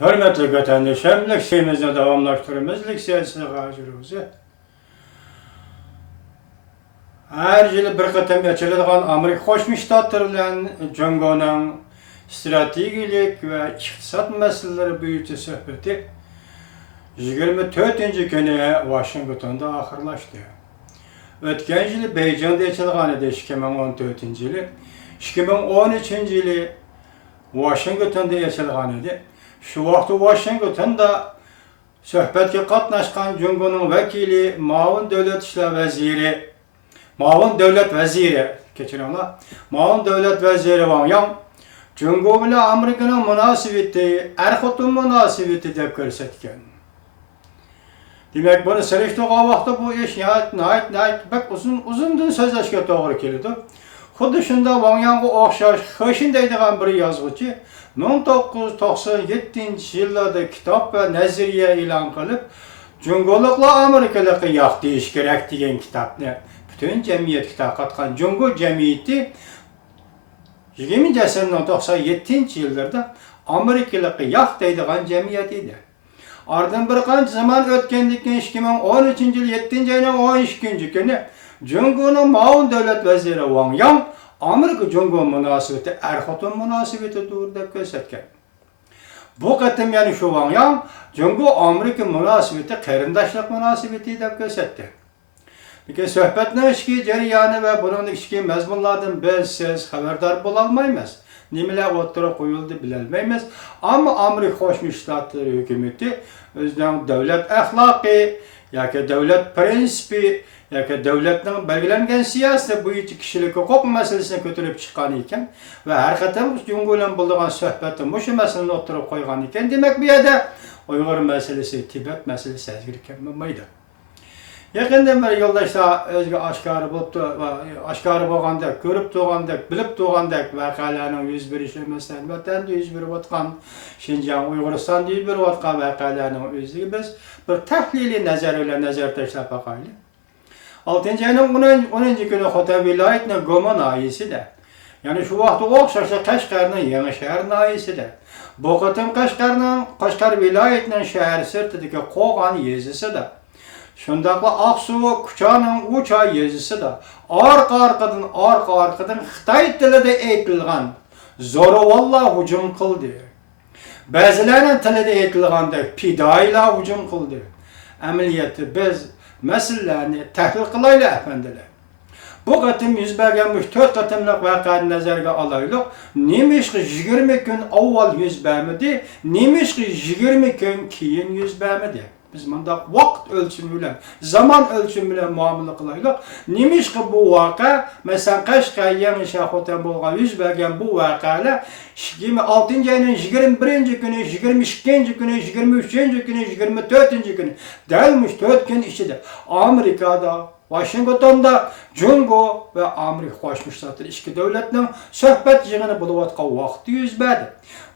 Hürmetli vatandaşlarım, leksiyemizi devamlaştırımız, leksiyasına hazırız. Her yıl bir kıtım açıldıgan Amerika Koşmuş Ştatları'nın Jungo'nun stratejik ve iktisat meseleleri büyütü sohbeti 24. günü Washington'da ahırlaştı. Ötken yılı Beycan'da açılgan idi 2014 yılı. 2013 yılı Washington'da açılgan idi. Şu vaxtı Washington'da söhbetke qatnaşqan Jungo'nun vekili Ma'un Devlet İşler Veziri Ma'un Devlet Veziri Ma'un Devlet Veziri Wang Yang Jungo bilen Amerika'nın münasibeti erxotun münasibeti dep görsetken. Demek bunu seliştoğan vaxtı bu iş nihayet bek uzundan sözleşke doğru keldi. Xuddi şunda Wang Yang'a oxşaş hoşindaydigan bir yazgıcı 1997 yıllarda kitap ve neziriye e'lon qilib, Jungoliklar Amerikalikqa yoq deyish kerak degan kitapni bütün jamiyatga tarqatgan Jungo jamiyati 20 asrning 97 yillarda Amerikalikqa yoq deydigan jamiyat edi. Ardından bir qancha zaman o'tgandan keyin 2013 yil 7 ayning 12 kuni Jungoning Ma'un davlat vaziri Wang Yang Amerika-Jungo münasibeti er-xotin münasibetidir deb ko'rsatgan. Bu qatim yani şu Wang Yang Jungo-Amerika münasibeti qarindoshlik münasibeti deb ko'rsatdi. Lekin suhbatning ichki jarayoni va buning ichki mazmunlardan siz xabardor bo'la olmaymiz. Nimalar o'tirib qo'yildi bilolmaymiz. Ammo Amerika Qo'shma Shtatlari hukumati o'zining davlat axloqi yoki davlat prinsipi yoki davlatning belgilangan siyosati bo'yicha kishilik huquq masalasini ko'tarib chiqqan ekan va har qatam Jungo bilan bo'lgan suhbatda mushu masalani o'tirib qo'ygan ekan. Demak, bu yerda Uyg'ur masalasi, Tibet masalasi azgirkan bo'lmaydi. Yaqindan bir yo'ldoshlar o'ziga oshkora bo'lgandek, ko'rib turgandek, bilib turgandek voqealarning yuz berishi, masalan, vatanda yuz berayotgan, Xinjiang, Uyg'uristonda yuz berayotgan voqealarning o'ziga biz bir tahliliy nazar bilan nazar tashlab boqaylik. 6 ayning 10 kuni Xotan viloyatining Goma noyisida, ya'ni shu vaqtda o'xshash Qashqarning Yangi noyisida, bu qatim Qashqar viloyatining shahar sirtidagi Qo'g'on yezisida, shundaqla Aqsu Kuchaning Ucha yezisida orqa-orqadan Xitoy tilida aytilgan zo'ravonlar hujum qildi. Ba'zilarning tilida aytilganda fidoilar hujum qildi. Amaliyotda biz meselelerni tahlil qilaylik efendiler. Bu qatim yuz bergan 4 qatimliq voqeani nazarga olaylik. Nemişki 20 kun avval yuz bermidi, nemişki 20 kun keyin yuz bermidi. Biz mundaq vaqt ölçümü bilan, zaman ölçümü bilan muomala qilaylik. Nemişki bu voqea, masalan, Qashqar Yangi Xotan bo'lgan yuz bergan bu voqealar 26 ayning 21 kuni, 22 kuni, 23 kuni, 24 kuni, dal 4 kun ichida Amerikada, Washington'da Jungo ve Amerika Qo'shma Shtatlari ikki davlatning suhbat yig'ini bo'layotgan vaqtda yuz berdi.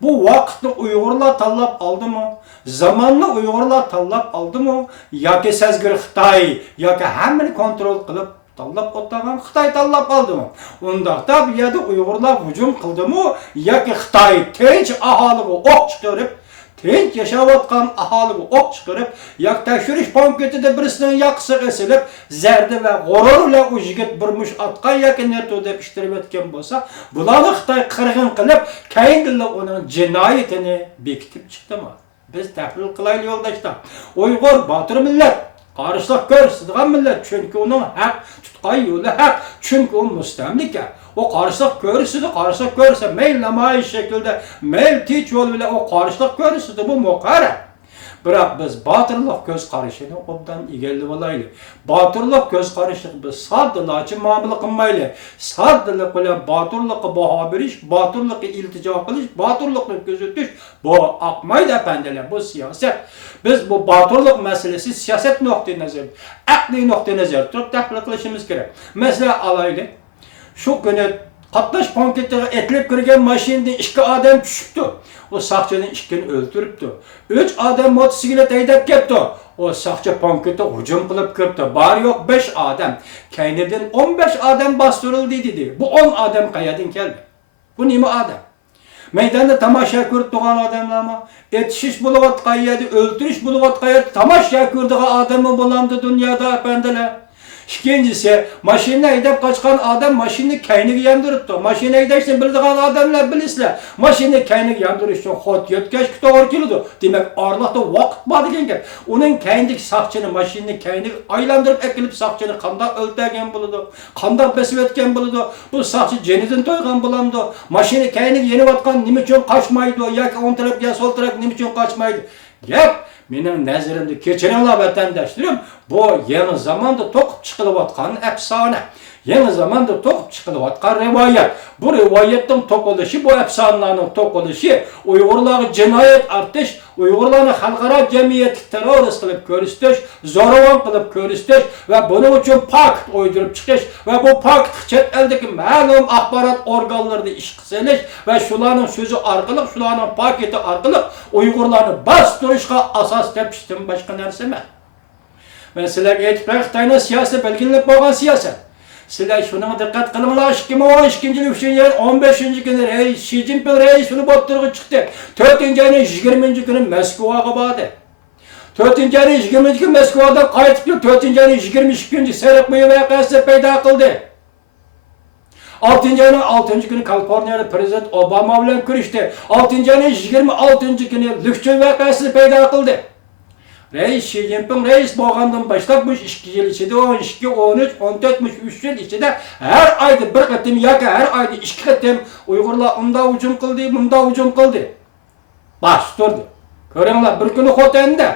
Bu vaqtni Uyg'urlar tanlab oldimi? Zamanni Uyg'urlar tanlab oldimi? Yoki sezgir Xitoy yoki hammani kontrol qilib tanlab o'tgan Xitoy tanlab oldimi? Undaqda bu yerda Uyg'urlar hujum qildimi yoki Xitoy tinch aholiga o'q chiqarib tinch yashayotgan aholiga o'q chiqarib, yoki tekshirish punktida birisining yoqisi esilib, zarda va g'urur bilan u yigit bir mush atgan yoki nerto deb ishtirib o'tgan bo'lsa, bularni Xitoy qirg'in qilib, keyingi uning jinoyatini bekitib chiqdimi? Biz tahlil qilaylik yo'ldoshlar. Uyg'ur botir millat, qarishliq ko'rsatgan millat, chunki uning haq tutgan yo'li haq, chunki u mustamlika. O qarışlıq görürsüdü, meyl namoyish şekilde, meyl tinch yo'l bilan o qarışlıq görürsüdü, bu muqarrar. Biroq biz botirlik ko'z qarashini obdan egallab olaylik. Botirlik ko'z qarashini biz soddalarcha muomala qilmaylik. Soddalik bilan botirlikqa baho berish, botirlikqa iltijo qilish, botirlikni ko'zatish bu oqmaydi apandilar, bu siyosat. Biz bu botirlik masalasi siyosat nuqtai nazar, aqliy nuqtai nazar turib tahlil qilishimiz kerak. Masalan, alaylik. Şu günü qatnash punktiga etlib kirgan mashinadan 2 odam tushibdi. O saqchini 2ni o'ldiribdi. 3 odam motosiklet haydab ketdi. O saqchi punktga hujum qilib kirdi. Bari yo'q 5 odam. Kaynidan 15 odam bostirildi dedi. Bu 10 odam qayerdan keldi? Bu nima odam? Meydanda tamasha ko'rib turgan odamlarmi? Etishish bo'layotgan yerda, o'ltirish bo'layotgan yerda tamasha ko'rdigan odammi bo'lamdi dunyoda apandilar? İkincisi, maşinni haydab qochgan odam mashina kayniga yondiribdi. Mashina haydashni biladigan odamlar bilasizlar. Mashina kayniga yondirish uchun xot yetkazishga to'g'ri keladi. Demak, orliqda vaqt bor degan gap. Uning kaynidagi soqchini mashinani kayniga aylantirib akilib soqchini qanday o'ltirgan bo'ladi? Qanday besib o'tgan bo'ladi? Bu soqchi jenidan to'ygan bo'lamdi. Mashina kayniga yeniyotgan nima uchun qochmaydi yoki o'ng taraf yo so'l taraf nima uchun qochmaydi? Gap mening nazarimda kechiringlar vatandoshlarım, bu yangi zamonda to'qib chiqilayotgan afsona. Yangi zamonda to'qib chiqilayotgan rivoyat. Bu rivoyatning to'qilishi, bu afsonaning to'qilishi Uyg'urlarga jinoyat artish, Uyg'urlarni xalqaro jamiyatga terrorist qilib ko'rsatish, zo'ravon qilib ko'rsatish va buning uchun pakt o'ydirib chiqish va bu pakt chet eldagi ma'lum axborot organlarida ish qilish va shularning so'zi orqali, shularning paketi orqali Uyg'urlarni bostirishga asos topishdan boshqa narsa emas. Men sizlarga aytib qo'yaman, Xitoyning siyosiy belgilanib bo'lgan siyosat. Sizlar şuna dikkat qilinglar. 2012-yil 15-kuni Xi Jinping reis uni bo'ttirg'i chiqdi. 4-ayning 20-kuni Moskvaga bordi. 4-ayning 20-kuni Moskvadan qaytib kelib, 4-ayning 22-kuni Sariq Mo'y voqeasi paydo qildi. 6-ayning 6-kuni Kaliforniyada prezident Obama bilan ko'rishdi. 6-ayning 26-kuni Lukchin voqeasi paydo qildi. Reis Xi Jinping reis bo'lgandan boshlab bu 2 yil ichida 12, 13, 14, 3 yil ichida har oyda bir qatim yoki har oyda 2 qatim Uyg'urlar unda hujum qildi, bunda hujum qildi. Bostirdi. Ko'ringlar, bir kuni Xotanda,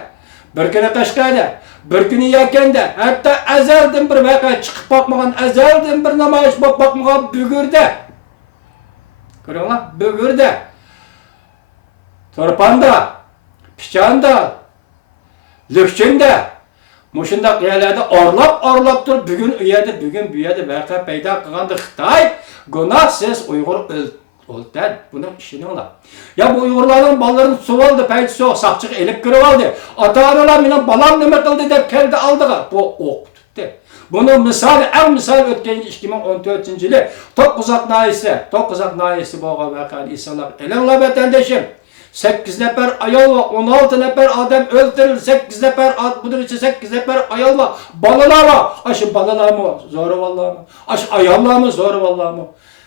bir kuni Qashqarda, bir kuni Yakanda, hatto azaldan bir voqea chiqib boqmagan, azaldan bir namoyish bo'lib boqmagan Bugurda. Ko'ringlar, Bugurda, Torpanda, Pichanda, Lükçünde, muşundaq yerlerde orlap turib, bugün u yerda, bugün bu yerda voqea paydo qilganda Xitoy gunohsiz Uyg'ur o'ltirdi. Buning ishini olar. Ya bu Uyg'urlarning bolalarini tutib oldi, payti so'q saqchiga elib kirib oldi. Ota-onalar mening bolam nima qildi deb keldi oldiga. Bu o'qitdi. Buning misoli, eng misol o'tgan 2014-yili To'qqizaq noyisi bo'lgan voqeani eslab elinglar vatandoshim. 8 nefer ayol var, 16 nefer adam öldürülür, 8 nefer, bunun için 8 nefer ayol var, balalar var. Aşı balalar mı? Zoru vallahi mı? Aşı ayollar mı? Zoru vallahi mı?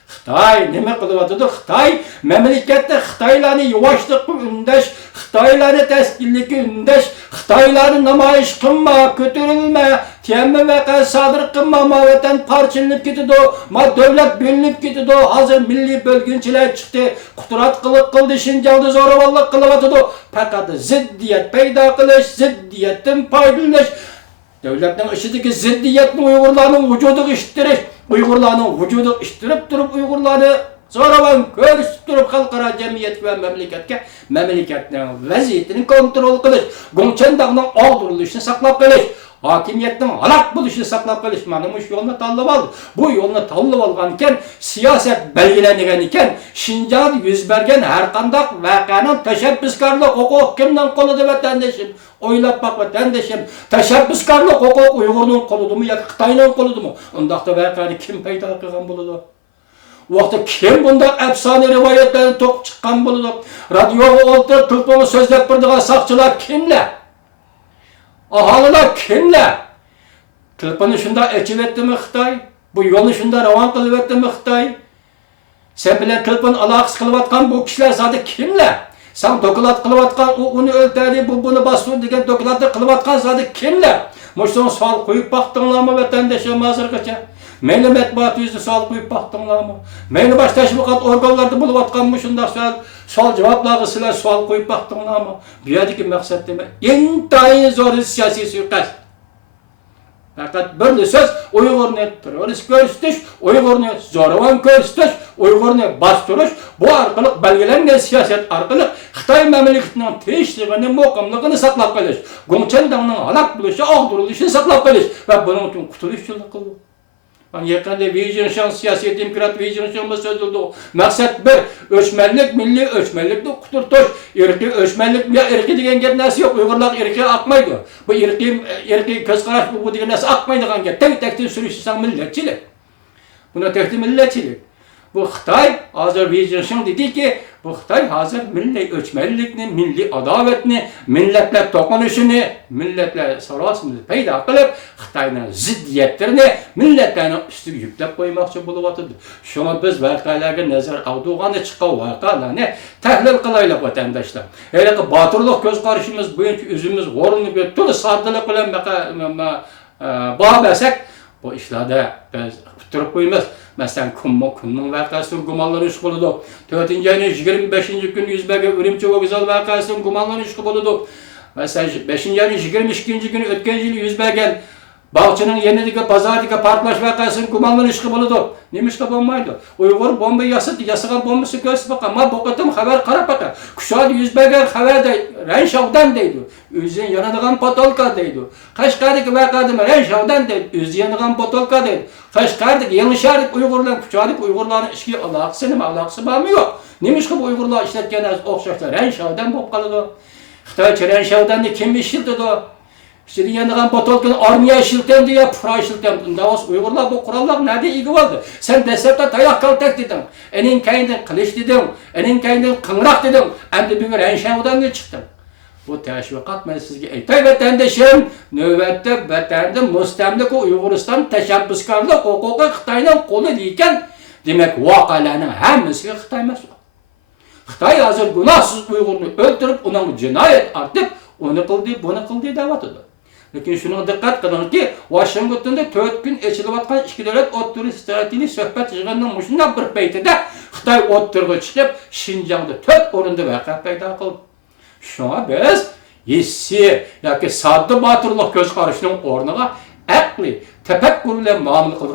Xitoy nima qilyapti? Xitoy mamlakatda Xitoylarni yuvoshlikqa undash, Xitoylarni taskinlikka undash, Xitoylarni namoyish qilma, ko'tarilma, Tiananmen voqeasi sodir qilma, vatan parchalanib ketadi, davlat bo'linib ketadi. Hozir milliy bo'lginchilar chiqdi, qudrat qildi, Shinjongda zo'ravonlik qilyapti. Faqat ziddiyat paydo qilish, ziddiyatdan foydalanish, davlatning ichidagi ziddiyatni Uyg'urlarning vujudiga ishtirish, Uyg'urlarning vujudiga ishtirib turib, Uyg'urlarni zo'ravon ko'rsatib turib, xalqaro jamiyat va mamlakatning vaziyatini kontrol qilish, Gongchendag'ning og'dirilishini saqlab qolish, hokimiyatning halok bo'lishini saqlab qolish. Mana shu yo'lni tanlab oldi. Bu yo'lni tanlab olgan ekan, siyosat belgilangan ekan, Shinjongda yuz bergan har qanday voqeaning tashabbuskorlik huquq kimning qo'lida vatandoshim? O'ylab boq vatandoshim, tashabbuskorlik huquq Uyg'urning qo'lidami yoki Xitoyning qo'lidami? Undaqda voqeani kim paydo qilgan bo'ladi? Bu vaqtda kim bunday afsona rivoyatlarni to'qib chiqqan bo'ladi? Radioga o'ltirib, telefonni so'zlab turadigan soqchilar kimlar? Aholilar kimlar? Telefonni shunda echivetdimi Xitoy? Bu yo'lni shunda ravon qilyaptimi Xitoy? Sen bilan telefon aloqasi qilayotgan bu kishilar zodi kimlar? Sen doklad qilayotgan, u uni o'ldirdi, bu buni bosdi degan dokladni qilayotgan zodi kimlar? Mushun savol qo'yib baqdinglarmi vatandoshim hozirgacha? Mayli matbuot yuzida savol qo'yib baqdinglarmi? Mayli boshqa tashviqot organlarida bo'layotgan shunday savol javoblarga sizlar savol qo'yib baqdinglarmi? Bu yerdagi maqsad nima? Intayin zo'r siyosiy suiqasd. Faqat bir so'z, Uyg'urni terrorist ko'rsatish, Uyg'urni zo'ravon ko'rsatish, Uyg'urni bostirish, bu orqali belgilangan siyosat orqali Xitoy mamlakatining tinchligini, muqimligini saqlab qolish, Gongchendag'ning halok bo'lishi, og'dirilishini saqlab qolish va buning uchun qutulish yo'li qildi. Ben yaqinda Vijinshan siyosiy demokrat Vijinshan so'zildi. Maqsad bir, o'chmanlik, milliy o'chmanlikni quturtish, irqiy o'chmanlik, ya irqiy degan gap narsa yo'q. Uyg'urlar irqiy aqmaydi. Bu irqiy ko'z qarash bu degan narsa aqmaydigan gap. Tek-tekni surishsan millatchilik. Buni tekni millatchilik. bu Xitay hazır Beijing dedi ki bu Xitay hazır milli öçmenlikni, milli adavetni, milletler toqunuşunu, milletler sarasını payda qılıp Xitayning ziddiyetlerini milletlerning üstüne yüklep qo'ymoqchi bo'lyapti. Şuna biz voqealarga nazar aldığanda chiqqan voqealarni tahlil qilaylik vatandaşlar. Hele ki batırlıq göz qarashimiz bo'yicha o'zimiz o'rnini berib turib soddilik bilan baho bu ishlarda biz turib qo'yamiz. Masalan, kunning voqeasi gumonlanish bo'ladi. 4-ayning 25 kuni yuz bergan Urumchi vokzal voqeasi gumonlanish bo'ladi. Masalan, 5-ayning 22 kuni o'tgan yil yuz bergan Bağçının yenideki pazardaki partlaş vakasını gumonlanishga bo'ladi. Nemishqa bo'lmaydi? Uyg'ur bomba yasagan bombasi ko'rsatib baqa, ma bo'qatim xabar qarab baqa. Kushadi yuz bergan xabarda Ranshavdan deydi. O'zi yanadigan potolka deydi. Qashqardagi vaqada Ranshavdan deydi. O'zi yanadigan potolka deydi. Qashqardagi Yangisharlik Uyg'urlar, Kuchalik Uyg'urlarning ishga aloqasi nima, aloqasi bormi yo'q? Nemishqa bu Uyg'urlar ishlatgan o'xshashlar Ranshavdan bo'lib qoladi. Xitoy Ranshavdanni kim ishlatadi? İşte yanıgan botolkini armiya işiltendi ya, pura işiltendi. Davos Uygurlar bu kurallar nerede ilgi oldu? Sen desepte tayak kaltak dedin. Enin kayından kılıç dedin. Enin kayından kıngrak dedin. Hem de bir Renşav'dan ne çıktın? Bu teşvikat ben sizge eytay vatandaşım. Növbette vatanda mustamlik Uyguristan teşebbüskarlık hukuku Xitay'dan kolu deyken demek vakalarının hemisi Xitay mesul. Xitay hazır günahsız Uygur'unu öldürüp onun cinayet artıp onu kıldı, bunu kıldı davatıdır. Lekin şuna dikkat qilin ki, Washingtonda 4 gün echilayotgan ikki davlat o'rtasidagi strategik suhbat yig'inining mushunday bir paytida Xitoy o'rtaga chiqib, Shinjongda 4 o'rinda voqea paydo qildi. Shunga biz hissi yoki sodda botirlik ko'z qarashning o'rniga aqli, tafakkur bilan muomala qilgan